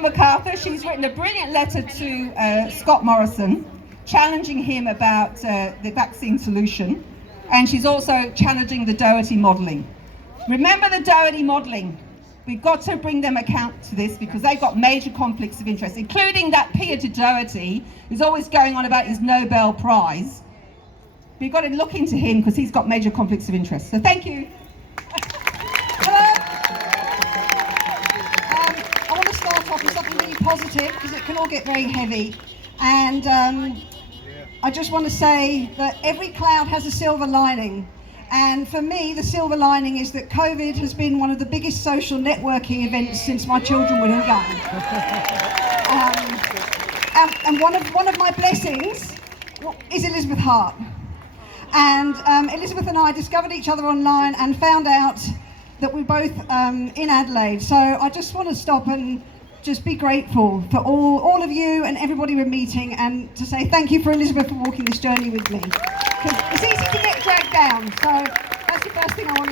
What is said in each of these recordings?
Ellen MacArthur. She's written a brilliant letter to Scott Morrison, challenging him about the vaccine solution, and she's also challenging the Doherty modelling. Remember the Doherty modelling. We've got to bring them account to this because they've got major conflicts of interest, including that Peter Doherty, who's always going on about his Nobel Prize. We've got to look into him because he's got major conflicts of interest. So thank you. Hello. I want to start off with something really positive because it can all get very heavy. And I just want to say that every cloud has a silver lining. And for me, the silver lining is that COVID has been one of the biggest social networking events since my children were young. And one of my blessings is Elizabeth Hart. And Elizabeth and I discovered each other online and found out that we're both in Adelaide. So I just want to stop and just be grateful for all of you and everybody we're meeting, and to say thank you for Elizabeth for walking this journey with me. Because it's easy to get dragged down, so that's the first thing I want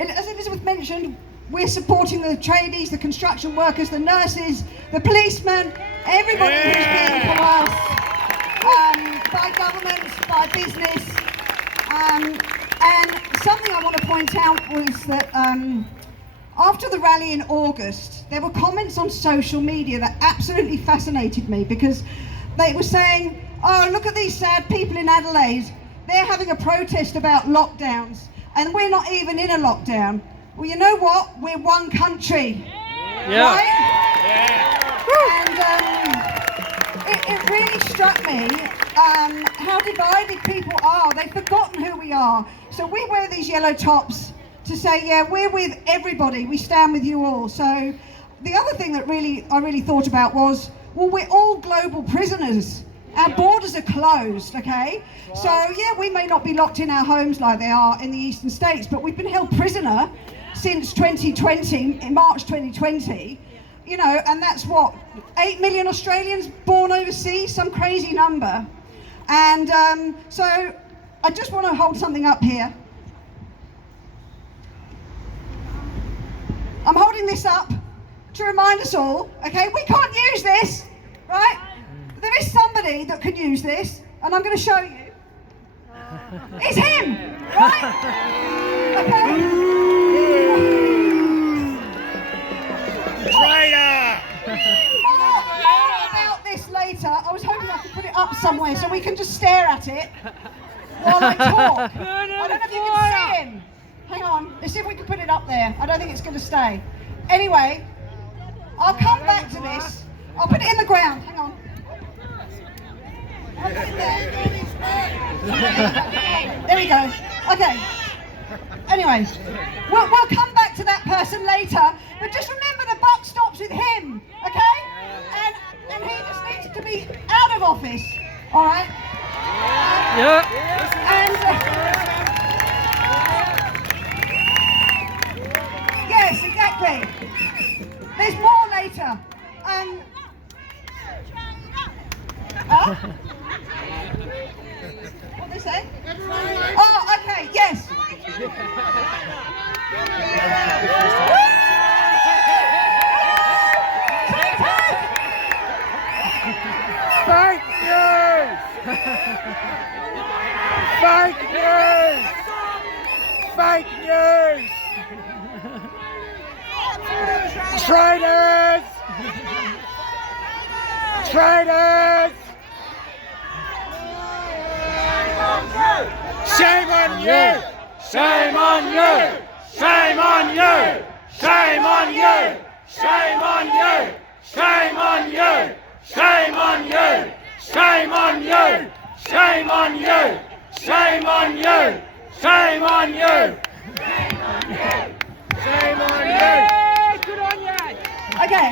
to... As Elizabeth mentioned, we're supporting the tradies, the construction workers, the nurses, the policemen, everybody who's being coerced by governments, by business. And something I want to point out was that after the rally in August, there were comments on social media that absolutely fascinated me, because they were saying, oh, look at these sad people in Adelaide. They're having a protest about lockdowns, and we're not even in a lockdown. Well, you know what? We're one country, right? And it really struck me how divided people are. They've forgotten who we are. So we wear these yellow tops to say, yeah, we're with everybody. We stand with you all. So the other thing that I really thought about was, well, we're all global prisoners. Our borders are closed, okay? So yeah, we may not be locked in our homes like they are in the eastern states, but we've been held prisoner since 2020, in March 2020, you know, and that's what, 8 million Australians born overseas, some crazy number. And so I just want to hold something up here. I'm holding this up to remind us all, okay, we can't use this, right? There is somebody that could use this, and I'm going to show you. It's him, right? Okay. Traitor! More about this later. I was hoping I could put it up somewhere so we can just stare at it while I talk. I don't know if you can see him. Hang on, let's see if we can put it up there. I don't think it's going to stay. Anyway, I'll come back to this. I'll put it in the ground. Hang on. I'll put it there. There we go. Okay. Anyway, we'll come back to that person later. But just remember, the buck stops with him, okay? And he just needs to be out of office. All right? Yes, exactly. There's more later. What they say? Oh, okay, yes. Fake news! Fake news! Fake news! Traitors! Traitors! Shame on you! Shame on you! Shame on you! Shame on you! Shame on you! Shame on you! Shame on you! Shame on you! Shame on you! Shame on you! Shame on you! Shame on you! Good on you! Okay.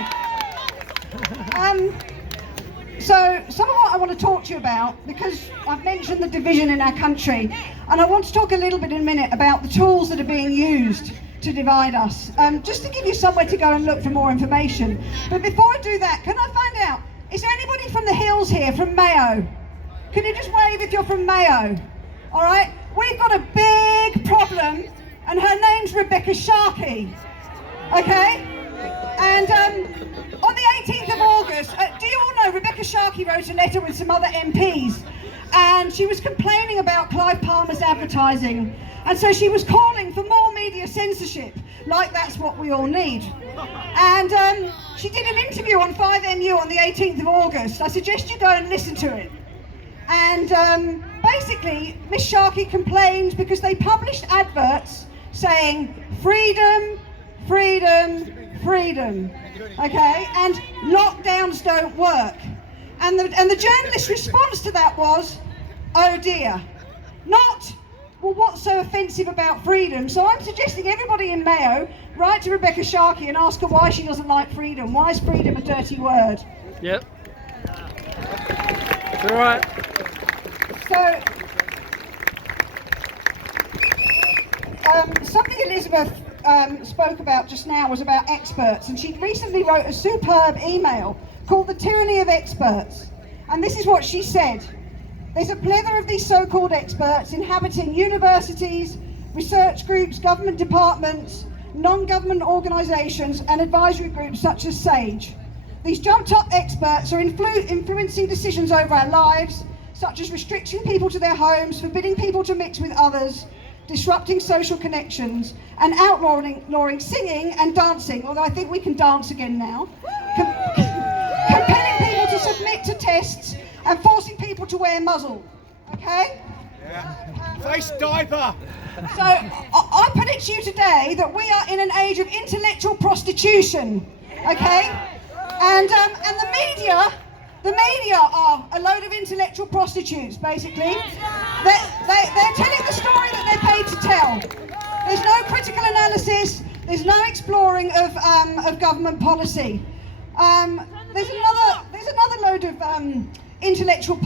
So some of what I want to talk to you about, because I've mentioned the division in our country, and I want to talk a little bit in a minute about the tools that are being used to divide us, just to give you somewhere to go and look for more information. But before I do that, can I find out, is there anybody from the hills here, from Mayo? Can you just wave if you're from Mayo? All right, we've got a big problem, and her name's Rebecca Sharkey. Okay? And on the 18th of August, do you all know Rebecca Sharkey wrote a letter with some other MPs, and she was complaining about Clive Palmer's advertising, and so she was calling for more media censorship, like that's what we all need. And she did an interview on 5MU on the 18th of August. I suggest you go and listen to it. And basically, Miss Sharkey complained because they published adverts saying freedom, freedom, freedom, okay, and lockdowns don't work. And the journalist's response to that was, oh dear, not, well, what's so offensive about freedom? So I'm suggesting everybody in Mayo write to Rebecca Sharkey and ask her why she doesn't like freedom. Why is freedom a dirty word? Yep. It's all right. So, something Elizabeth spoke about just now was about experts, and she recently wrote a superb email called The Tyranny of Experts. And this is what she said. There's a plethora of these so-called experts inhabiting universities, research groups, government departments, non-government organisations and advisory groups such as SAGE. These jumped-up experts are influencing decisions over our lives, such as restricting people to their homes, forbidding people to mix with others, disrupting social connections, and outlawing singing and dancing, although I think we can dance again now, compelling people to submit to tests and forcing people to wear muzzle, okay? Yeah. Face diaper. So I put it to you today that we are in an age of intellectual prostitution, okay? And the media are a load of intellectual prostitutes, basically. They're telling the story that they're paid to tell. There's no critical analysis. There's no exploring of government policy. There's another load of intellectual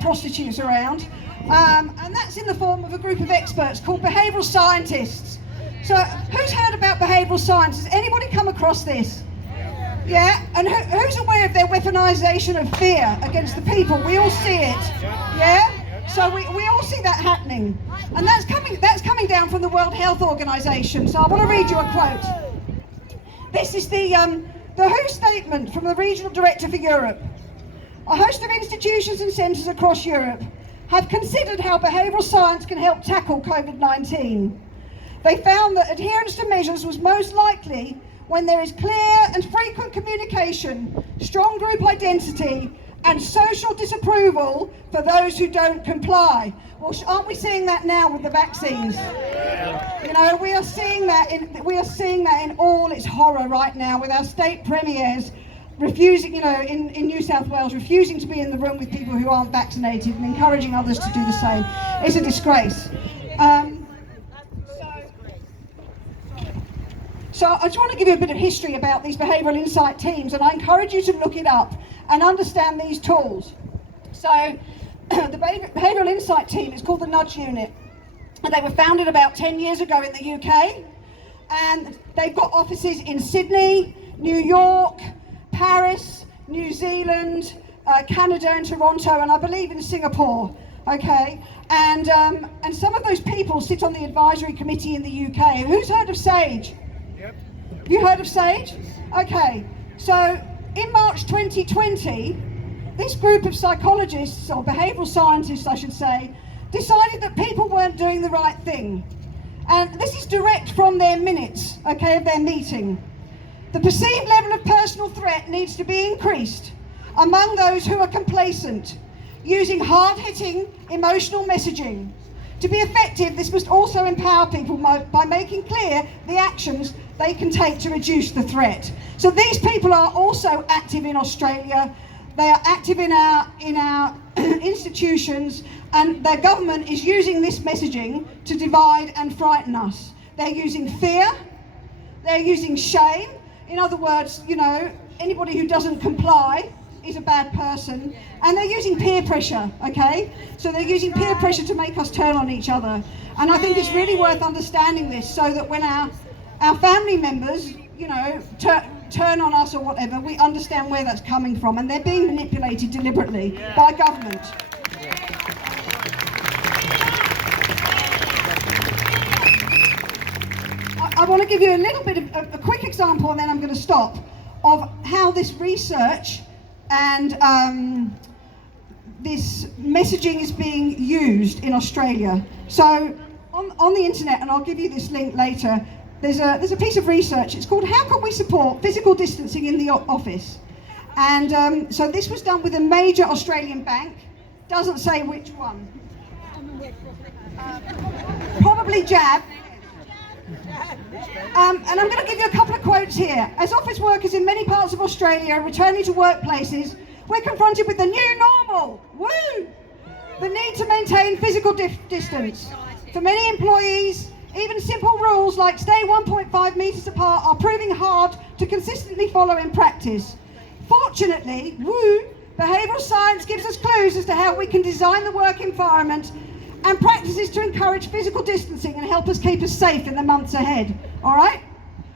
prostitutes around, and that's in the form of a group of experts called behavioural scientists. So, who's heard about behavioural science? Has anybody come across this? Yeah, and who's aware of their weaponisation of fear against the people? We all see it, yeah? So we all see that happening. And that's coming down from the World Health Organization. So I want to read you a quote. This is the WHO statement from the Regional Director for Europe. A host of institutions and centres across Europe have considered how behavioural science can help tackle COVID-19. They found that adherence to measures was most likely when there is clear and frequent communication, strong group identity, and social disapproval for those who don't comply. Well, aren't we seeing that now with the vaccines? You know, we are seeing that in all its horror right now, with our state premiers refusing, you know, in New South Wales, refusing to be in the room with people who aren't vaccinated and encouraging others to do the same. It's a disgrace. So I just want to give you a bit of history about these behavioural insight teams, and I encourage you to look it up and understand these tools. So the behavioural insight team is called the Nudge Unit, and they were founded about 10 years ago in the UK, and they've got offices in Sydney, New York, Paris, New Zealand, Canada and Toronto, and I believe in Singapore. Okay, and some of those people sit on the advisory committee in the UK. Who's heard of SAGE? Have you heard of SAGE? Okay, so in March 2020, this group of psychologists, or behavioural scientists I should say, decided that people weren't doing the right thing. And this is direct from their minutes, okay, of their meeting. The perceived level of personal threat needs to be increased among those who are complacent, using hard-hitting emotional messaging. To be effective, this must also empower people by making clear the actions they can take to reduce the threat. So these people are also active in Australia. They are active in our institutions, and their government is using this messaging to divide and frighten us. They're using fear, they're using shame. In other words, you know, anybody who doesn't comply is a bad person, and they're using peer pressure, okay? So they're using peer pressure to make us turn on each other. And I think it's really worth understanding this, so that when our family members, you know, turn on us or whatever, we understand where that's coming from, and they're being manipulated deliberately by government. I want to give you a little bit of a quick example, and then I'm going to stop, of how this research and this messaging is being used in Australia. So on the internet, and I'll give you this link later, there's a piece of research. It's called "How Can We Support Physical Distancing in the Office?" And so this was done with a major Australian bank. Doesn't say which one. Probably Jab. And I'm going to give you a couple of quotes here. As office workers in many parts of Australia are returning to workplaces, we're confronted with the new normal. Woo! The need to maintain physical distance. For many employees, even simple rules like stay 1.5 metres apart are proving hard to consistently follow in practice. Fortunately, behavioural science gives us clues as to how we can design the work environment and practices to encourage physical distancing and help us keep us safe in the months ahead. All right?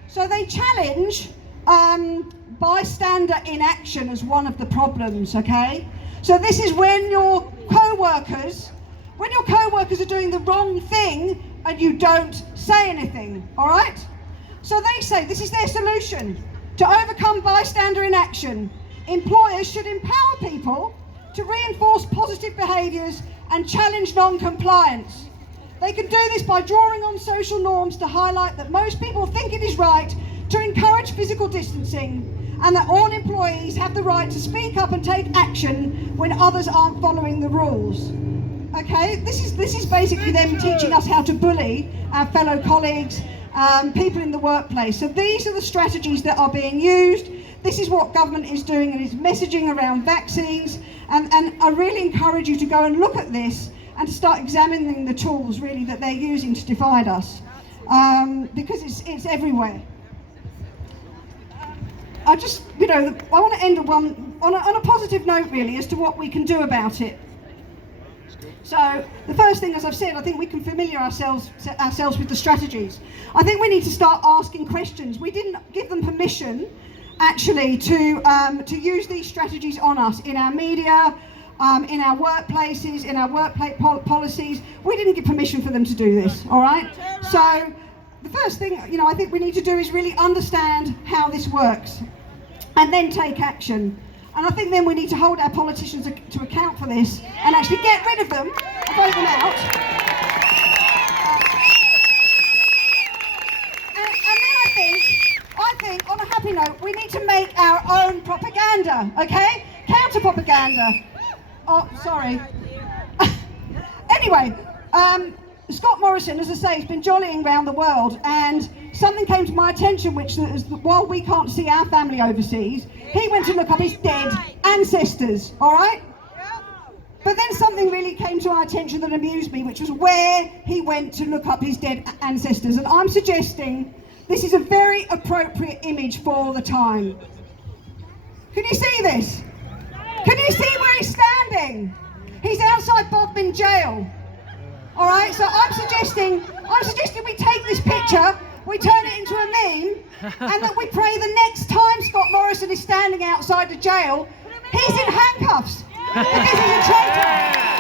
So they challenge bystander inaction as one of the problems, okay? So this is when your co-workers are doing the wrong thing and you don't say anything, all right? So they say this is their solution. To overcome bystander inaction, employers should empower people to reinforce positive behaviours and challenge non-compliance. They can do this by drawing on social norms to highlight that most people think it is right to encourage physical distancing and that all employees have the right to speak up and take action when others aren't following the rules. Okay, this is basically them teaching us how to bully our fellow colleagues, people in the workplace. So these are the strategies that are being used. This is what government is doing and is messaging around vaccines. And I really encourage you to go and look at this and to start examining the tools really that they're using to divide us, because it's everywhere. I just, I want to end on a positive note really as to what we can do about it. So the first thing, as I've said, I think we can familiarise ourselves with the strategies. I think we need to start asking questions. We didn't give them permission actually to use these strategies on us in our media, in our workplaces, in our workplace policies. We didn't give permission for them to do this, all right? So the first thing, I think we need to do is really understand how this works and then take action. And I think then we need to hold our politicians to account for this and actually get rid of them and vote them out. And then I think, on a happy note, we need to make our own propaganda, okay? Counter-propaganda. Oh, sorry. Anyway, Scott Morrison, as I say, has been jollying around the world, and something came to my attention, which is while we can't see our family overseas, he went to look up his dead ancestors, all right? But then something really came to our attention that amused me, which was where he went to look up his dead ancestors. And I'm suggesting this is a very appropriate image for the time. Can you see this? Can you see where he's standing? He's outside Bodmin jail. All right, so I'm suggesting we take this picture, we turn it into a meme, and that we pray the next time Scott Morrison is standing outside the jail, he's in handcuffs because he's a traitor.